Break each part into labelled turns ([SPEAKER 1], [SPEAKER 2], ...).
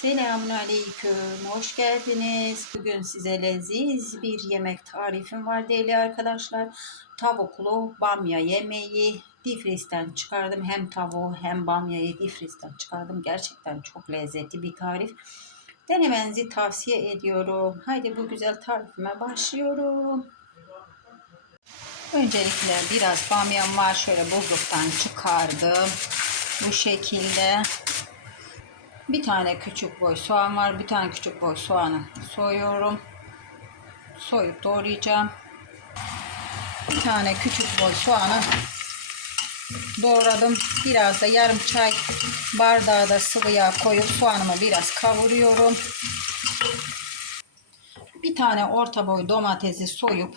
[SPEAKER 1] Selamun Aleyküm, hoş geldiniz. Bugün size leziz bir yemek tarifim var değerli arkadaşlar. Tavuklu bamya yemeği difrizden çıkardım. Hem tavuğu hem bamyayı difrizden çıkardım. Gerçekten çok lezzetli bir tarif. Denemenizi tavsiye ediyorum. Haydi bu güzel tarifime başlıyorum. Öncelikle biraz bamyam var. Şöyle buzluktan çıkardım. Bu şekilde. Bir tane küçük boy soğan var. Bir tane küçük boy soğanı soyuyorum. Soyup doğrayacağım. Bir tane küçük boy soğanı doğradım. Biraz da yarım çay bardağı da sıvı yağ koyup soğanımı biraz kavuruyorum. Bir tane orta boy domatesi soyup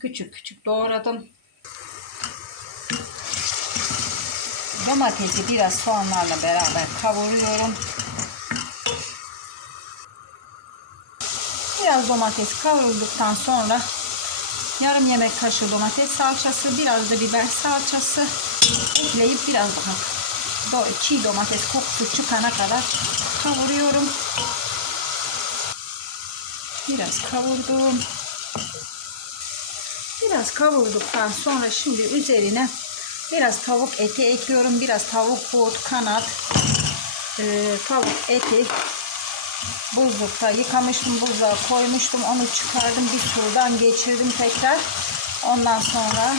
[SPEAKER 1] küçük küçük doğradım. Domatesi biraz soğanlarla beraber kavuruyorum. Biraz domates kavrulduktan sonra yarım yemek kaşığı domates salçası, biraz da biber salçası ekleyip biraz daha çiğ domates kokusu çıkana kadar kavuruyorum. Biraz kavurdum. Biraz kavurduktan sonra şimdi üzerine biraz tavuk eti ekliyorum. Biraz tavuk but, kanat, e, tavuk eti buzlukta yıkamıştım buzluğa koymuştum. Onu çıkardım bir turdan geçirdim tekrar. Ondan sonra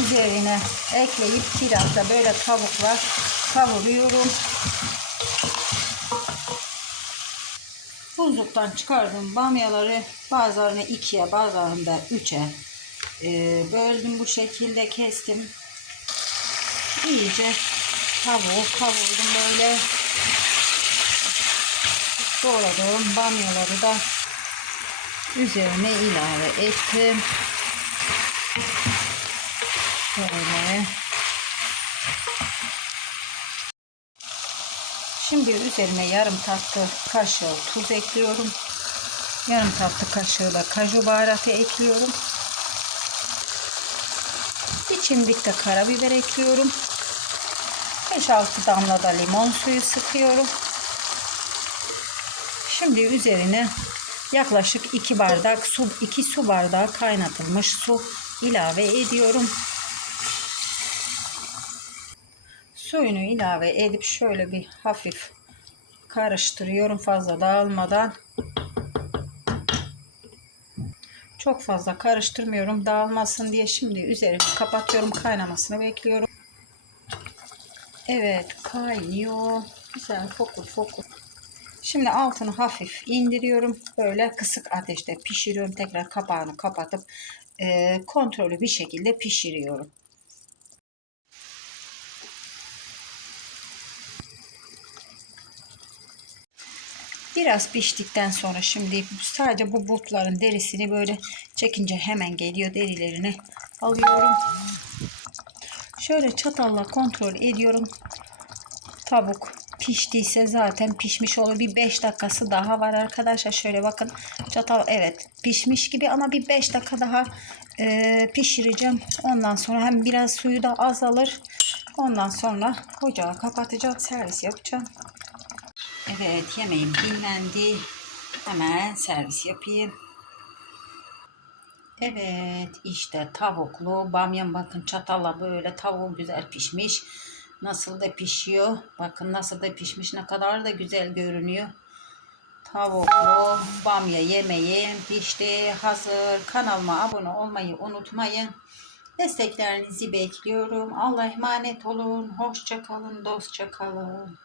[SPEAKER 1] üzerine ekleyip biraz da böyle tavukla kavuruyorum. Buzluktan çıkardığım bamyaları bazılarını ikiye bazılarını da üçe e, böldüm. Bu şekilde kestim. İyice tavuğu kavurdum böyle doğradığım bamyaları da üzerine ilave ettim. Şöyle. Şimdi üzerine yarım tatlı kaşığı tuz ekliyorum. Yarım tatlı kaşığı da kaju baharatı ekliyorum. Bir çimdik de karabiber ekliyorum. 5-6 damla da limon suyu sıkıyorum. Şimdi üzerine yaklaşık 2 bardak su 2 su bardağı kaynatılmış su ilave ediyorum. Suyunu ilave edip şöyle bir hafif karıştırıyorum fazla dağılmadan. Çok fazla karıştırmıyorum dağılmasın diye şimdi üzerini kapatıyorum kaynamasını bekliyorum. Evet kaynıyor. Güzel fokur fokur. Şimdi altını hafif indiriyorum. Böyle kısık ateşte pişiriyorum. Tekrar kapağını kapatıp e, kontrollü bir şekilde pişiriyorum. Biraz piştikten sonra şimdi sadece bu butların derisini böyle çekince hemen geliyor derilerini alıyorum. Şöyle çatalla kontrol ediyorum. Tavuk piştiyse zaten pişmiş olur. Bir 5 dakikası daha var arkadaşlar. Şöyle bakın çatal evet pişmiş gibi ama bir 5 dakika daha e, pişireceğim. Ondan sonra hem biraz suyu da azalır. Ondan sonra ocağı kapatacağım. Servis yapacağım. Evet yemeğim dinlendi. Hemen servis yapayım. Evet işte tavuklu bamyan bakın çatalla böyle tavuğu güzel pişmiş. Nasıl da pişiyor. Bakın nasıl da pişmiş. Ne kadar da güzel görünüyor. Tavuklu bamya yemeğim pişti. Hazır. Kanalıma abone olmayı unutmayın. Desteklerinizi bekliyorum. Allah emanet olun. Hoşça kalın. Dostça kalın.